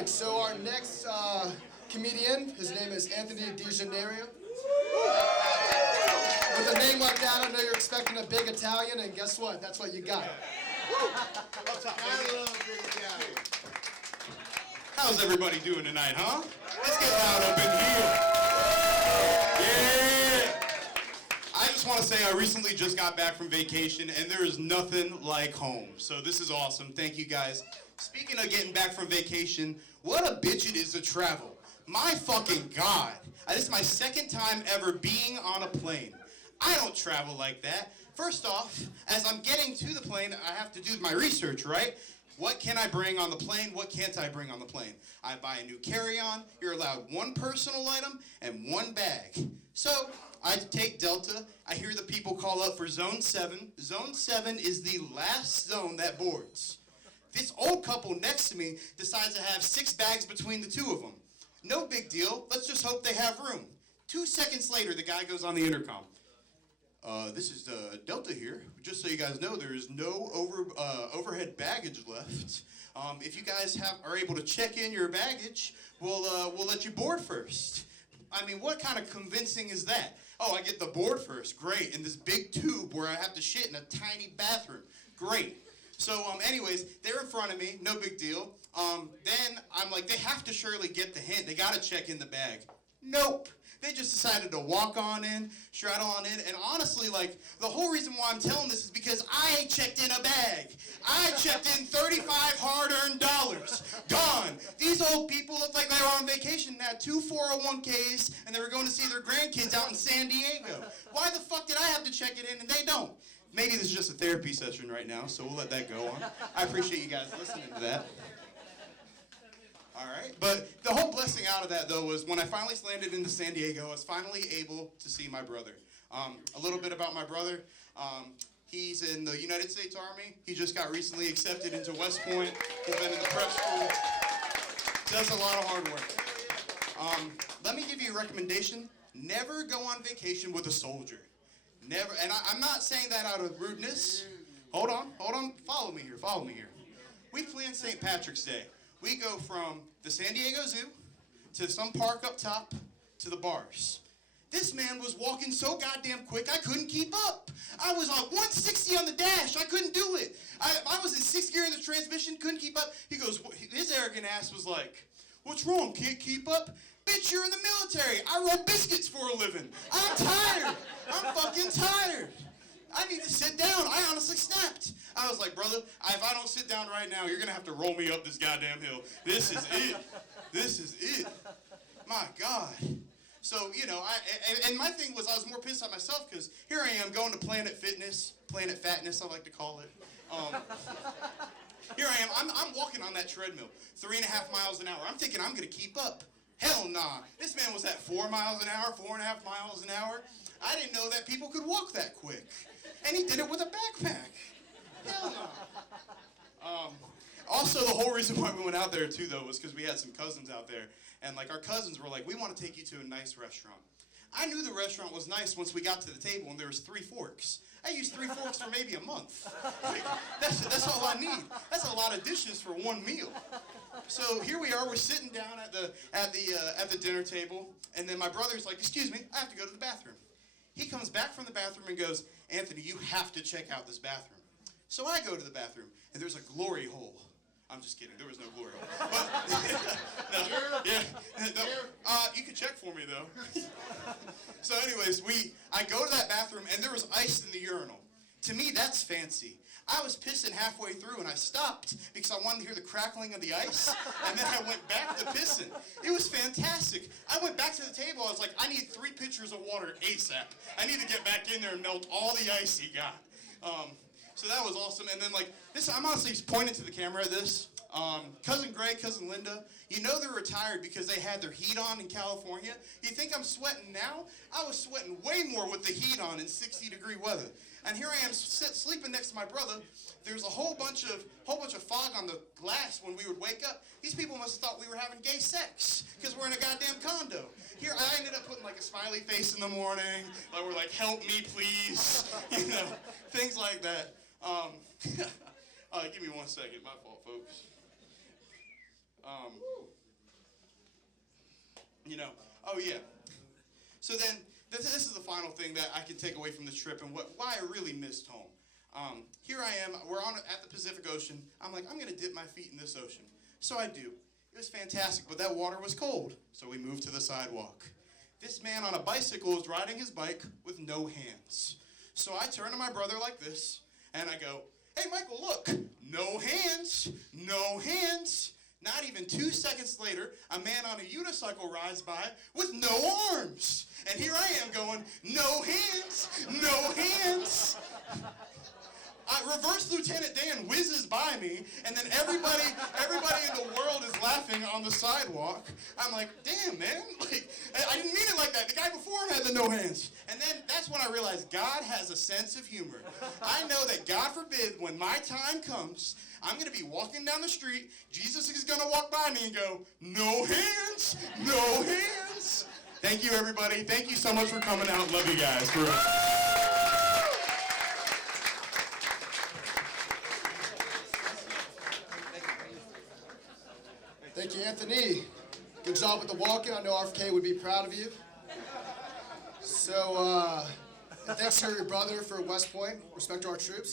right, so our next comedian, his name is Anthony DeGenario. With a name like that, I know you're expecting a big Italian, and guess what? That's what you got. I love big Italian. How's everybody doing tonight, huh? Let's get loud up in here. Yeah! I just want to say I recently just got back from vacation, and there is nothing like home. So this is awesome. Thank you, guys. Speaking of getting back from vacation, what a bitch it is to travel. My fucking God. This is my second time ever being on a plane. I don't travel like that. First off, as I'm getting to the plane, I have to do my research, right? What can I bring on the plane? What can't I bring on the plane? I buy a new carry-on. You're allowed one personal item and one bag. So I take Delta. I hear the people call up for Zone 7. Zone 7 is the last zone that boards. This old couple next to me decides to have 6 bags between the two of them. No big deal. Let's just hope they have room. 2 seconds later, the guy goes on the intercom. This is Delta here. Just so you guys know, there is no overhead baggage left. If you guys are able to check in your baggage, we'll let you board first. I mean, what kind of convincing is that? Oh, I get the board first. Great. In this big tube where I have to shit in a tiny bathroom. Great. So, anyways, they're in front of me. No big deal. Then I'm like, they have to surely get the hint. They got to check in the bag. Nope. They just decided to walk on in, straddle on in, and honestly, like, the whole reason why I'm telling this is because I checked in a bag. I checked in 35 hard-earned dollars. Gone. These old people looked like they were on vacation and had 2 401ks, and they were going to see their grandkids out in San Diego. Why the fuck did I have to check it in and they don't? Maybe this is just a therapy session right now, so we'll let that go on. I appreciate you guys listening to that. All right, but the whole blessing out of that, though, was when I finally landed into San Diego, I was finally able to see my brother. A little bit about my brother. He's in the United States Army. He just got recently accepted into West Point. He's been in the prep school. Does a lot of hard work. Let me give you a recommendation. Never go on vacation with a soldier. Never, and I'm not saying that out of rudeness. Hold on. Follow me here. We plan St. Patrick's Day. We go from the San Diego Zoo to some park up top to the bars. This man was walking so goddamn quick, I couldn't keep up. I was on 160 on the dash. I couldn't do it. I was in 6th gear in the transmission, couldn't keep up. He goes, his arrogant ass was like, what's wrong, can't keep up? Bitch, you're in the military. I roll biscuits for a living. I'm tired. I'm fucking tired. I need to sit down. I honestly snapped. I was like, brother, if I don't sit down right now, you're going to have to roll me up this goddamn hill. This is it. This is it. My God. So, you know, and my thing was I was more pissed at myself because here I am going to Planet Fitness, Planet Fatness, I like to call it. Here I am. I'm walking on that treadmill, 3.5 miles an hour. I'm thinking I'm going to keep up. Hell nah. This man was at 4 miles an hour, 4.5 miles an hour. I didn't know that people could walk that quick. And he did it with a backpack. Hell no. Also, the whole reason why we went out there, too, though, was because we had some cousins out there. And, like, our cousins were like, we want to take you to a nice restaurant. I knew the restaurant was nice once we got to the table and there was 3 forks. I used 3 forks for maybe a month. Like, that's all I need. That's a lot of dishes for one meal. So here we are. We're sitting down at the dinner table, and then my brother's like, "Excuse me, I have to go to the bathroom." He comes back from the bathroom and goes, "Anthony, you have to check out this bathroom." So I go to the bathroom, and there's a glory hole. I'm just kidding. There was no glory hole. You can check for me though. So, anyways, I go to that bathroom, and there was ice in the urinal. To me, that's fancy. I was pissing halfway through, and I stopped because I wanted to hear the crackling of the ice, and then I went back to pissing. It was fantastic. I went back to the table. I was like, I need 3 pitchers of water ASAP. I need to get back in there and melt all the ice he got. So that was awesome. And then, like, this, I'm honestly pointing to the camera at this. Cousin Greg, Cousin Linda, you know they're retired because they had their heat on in California. You think I'm sweating now? I was sweating way more with the heat on in 60-degree weather. And here I am sleeping next to my brother. There's a whole bunch of fog on the glass when we would wake up. These people must have thought we were having gay sex because we're in a goddamn condo. Here I ended up putting like a smiley face in the morning. Like we're like, help me please. You know, things like that. Give me 1 second. My fault, folks. You know, oh yeah. So then, this is the final thing that I can take away from this trip and why I really missed home. Here I am, we're at the Pacific Ocean. I'm like, I'm gonna dip my feet in this ocean. So I do. It was fantastic, but that water was cold. So we moved to the sidewalk. This man on a bicycle is riding his bike with no hands. So I turn to my brother like this, and I go, hey Michael, look, no hands, no hands. Not even 2 seconds later, a man on a unicycle rides by with no arms. And here I am going, no hands, no hands. Reverse Lieutenant Dan whizzes by me, and then everybody in the world is laughing on the sidewalk. I'm like, damn, man, like, I didn't mean it like that. The guy before him had the no hands. And then that's when I realized God has a sense of humor. I know that God forbid, when my time comes, I'm going to be walking down the street, Jesus is going to walk by me and go, no hands, no hands. Thank you, everybody. Thank you so much for coming out. Love you guys. For real. Thank you, Anthony. Good job with the walking. I know RFK would be proud of you. So, and thanks to your brother for West Point. Respect to our troops.